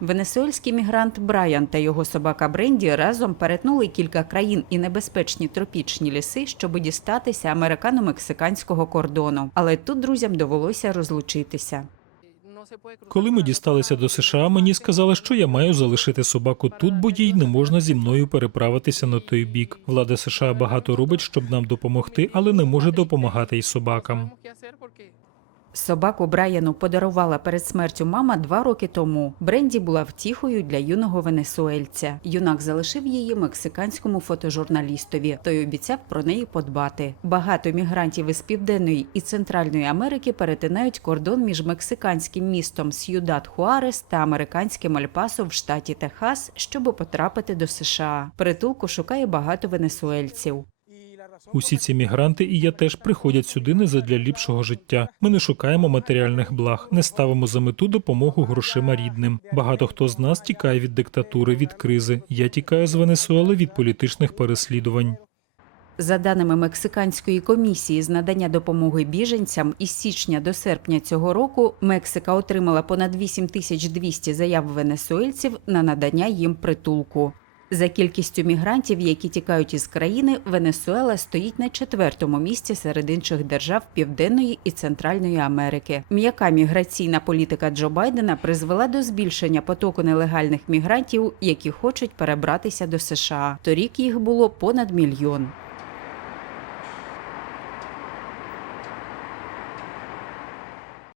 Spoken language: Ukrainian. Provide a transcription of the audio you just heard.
Венесуельський мігрант Брайан та його собака Бренді разом перетнули кілька країн і небезпечні тропічні ліси, щоб дістатися американо-мексиканського кордону. Але тут друзям довелося розлучитися. Коли ми дісталися до США, мені сказали, що я маю залишити собаку тут, бо їй не можна зі мною переправитися на той бік. Влада США багато робить, щоб нам допомогти, але не може допомагати й собакам. Собаку Брайану подарувала перед смертю мама два роки тому. Бренді була втіхою для юного венесуельця. Юнак залишив її мексиканському фотожурналістові. Той обіцяв про неї подбати. Багато мігрантів із південної і центральної Америки перетинають кордон між мексиканським містом С'юдад Хуарес та американським Альпасо в штаті Техас, щоб потрапити до США. Притулку шукає багато венесуельців. Усі ці мігранти і я теж приходять сюди не задля ліпшого життя. Ми не шукаємо матеріальних благ, не ставимо за мету допомогу грошима рідним. Багато хто з нас тікає від диктатури, від кризи. Я тікаю з Венесуели від політичних переслідувань. За даними Мексиканської комісії з надання допомоги біженцям, із січня до серпня цього року Мексика отримала понад 8200 заяв венесуельців на надання їм притулку. За кількістю мігрантів, які тікають із країни, Венесуела стоїть на четвертому місці серед інших держав Південної і Центральної Америки. М'яка міграційна політика Джо Байдена призвела до збільшення потоку нелегальних мігрантів, які хочуть перебратися до США. Торік їх було понад мільйон.